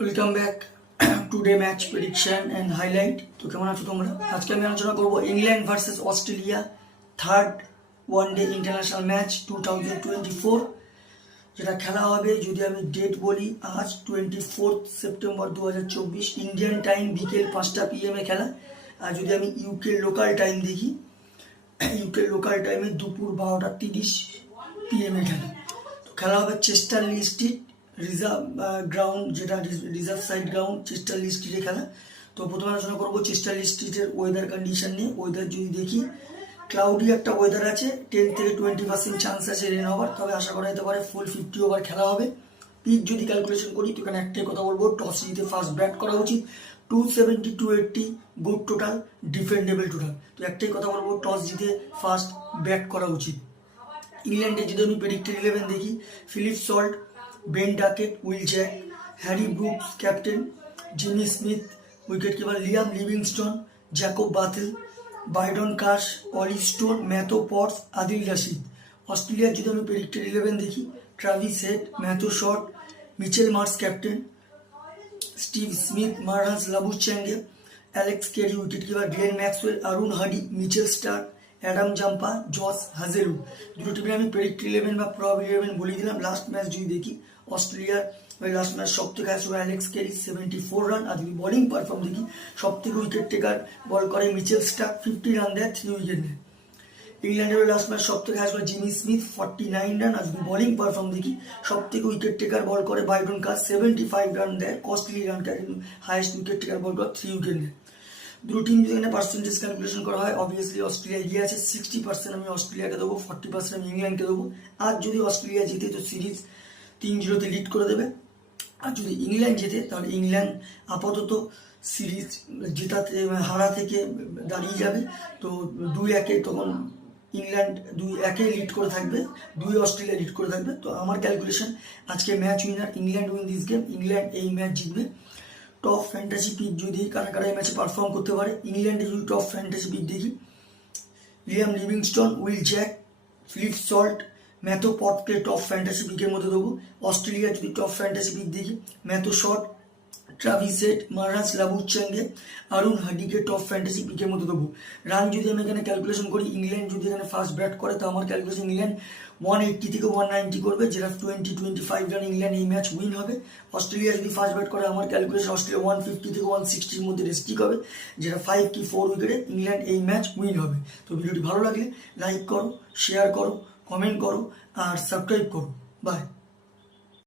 Welcome back today match prediction and highlight. তো কেমন আছো তোমরা? আজকে আমি আলোচনা করবো England versus Australia third one day international match 2024, যেটা খেলা হবে। যদি আমি ডেট বলি, আজ 24 সেপ্টেম্বর 2024 ইন্ডিয়ান টাইম বিকেল 5টা PM এ খেলা। আর যদি আমি ইউকে লোকাল টাইম দেখি, ইউকে লোকাল টাইমে দুপুর 12:30 PM এ খেলা। তো খেলা হবে চেস্টারলি স্ট্রিট রিজার্ভ গ্রাউন্ড, যেটা রিজার্ভ সাইড গ্রাউন্ড চেস্টারলি স্ট্রিটে খেলা। তো প্রথমে আলোচনা করবো চেস্টারলি স্ট্রিটের ওয়েদার কন্ডিশন নিয়ে। ওয়েদার যদি দেখি, ক্লাউডি একটা ওয়েদার আছে, 10 থেকে 20% চান্স আছে রেন হওয়ার, তবে আশা করা যেতে পারে ফুল 50 ওভার খেলা হবে। পিচ যদি ক্যালকুলেশন করি, তো এখানে একটাই কথা বলবো, টস জিতে ফার্স্ট ব্যাট করা উচিত। 270 280 গুড টোটাল, ডিফেন্ডেবল টোটাল। তো একটাই কথা বলবো, টস জিতে ফার্স্ট ব্যাট করা উচিত। ইংল্যান্ডে যদি আমি প্রেডিক্টেড 11 দেখি, Philip Salt, Ben Duckett, Will Jack, Harry Brooks captain, Jamie Smith wicketkeeper, Liam Livingstone, Jacob Bethell, Brydon Carse, Olly Stone, Matthew Potts, Adil Rashid. অস্ট্রেলিয়ার যদি আমি প্রেডিক্টেড 11 দেখি, Travis Head, Matthew Short, Mitchell Marsh captain, Steve Smith, Marnus Labuschagne, Alex Carey wicketkeeper, Glenn Maxwell, Aaron Hardie, Mitchell Starc, Adam Zampa, Josh Hazlewood. দুটো টিমে আমি predicted 11 বা probable 11 বলে দিলাম। লাস্ট ম্যাচ যদি দেখি, অস্ট্রেলিয়ার লাস্ট ম্যাচ সব থেকে হাইস্ট অ্যালেক্স কেরি 74 রান। আর যদি বোলিং পারফর্ম দেখি, সব থেকে উইকেট টেকার বল করে মিচেল স্টার্ক, 50 রান দেয়, 3 উইকেট নেয়। ইংল্যান্ডের লাস্ট ম্যাচ সব থেকে হাইস্ট জিমি স্মিথ 49 রান। আর যদি বোলিং পারফর্ম দেখি, সব থেকে উইকেট টেকার বল করে বাইডন কাস, 75 রান দেয়, কস্টলি রান দেয়, কিন্তু হাইস্ট উইকেট টেকার বল করে 3 উইকেট নেয়। দুটো টিম যদি এখানে পার্সেন্টেজ ক্যালকুলেশন করা হয়, অবভিয়াসলি অস্ট্রেলিয়া এগিয়ে আছে। 60% আমি অস্ট্রেলিয়াকে দেবো, 40% আমি ইংল্যান্ডকে দেবো। আর যদি অস্ট্রেলিয়া জিতে, তো সিরিজ 3-0 লিড করে দেবে। আর যদি ইংল্যান্ড জেতে, তাহলে ইংল্যান্ড আপাতত সিরিজ জেতাতে হারা থেকে দাঁড়িয়ে যাবে। তো 2-1 তখন ইংল্যান্ড 2-1 লিড করে থাকবে, 2 অস্ট্রেলিয়া লিড করে থাকবে। তো আমার ক্যালকুলেশন, আজকে match winner England, win this game. England এই ম্যাচ জিতবে। টপ ফ্যান্টাসি পিক যদি কারা কারা এই ম্যাচে পারফর্ম করতে পারে, ইংল্যান্ডে যদি টপ ফ্যান্টাসি পিক দেখি, Liam Livingstone, Will Jack, Philip Salt, Matthew পটকে টপ ফ্যান্টাসি পিকের মধ্যে দেবো। অস্ট্রেলিয়া যদি টপ ফ্যান্টাসি পিক দেখি, Matthew Short, Travis Head, Marnus Labuschagne, Aaron হাডিকে টপ ফ্যান্টাসি পিকের মধ্যে দেবো। রান যদি আমি এখানে ক্যালকুলেশন করি, ইংল্যান্ড যদি এখানে ফার্স্ট ব্যাট করে, তো আমার ক্যালকুলেশন ইংল্যান্ড 180 থেকে 190 করবে, যেটা 20-25 রান ইংল্যান্ড এই ম্যাচ উইন হবে। অস্ট্রেলিয়া যদি ফার্স্ট ব্যাট করে, আমার ক্যালকুলেশন অস্ট্রেলিয়া 150 থেকে 160-র মধ্যে রেস্ট্রিক হবে, যেটা 5 কি 4 উইকেটে ইংল্যান্ড এই ম্যাচ উইন হবে। তো ভিডিওটি ভালো লাগলে লাইক করো, শেয়ার করো, কমেন্ট করো আর সাবস্ক্রাইব করো। বাই।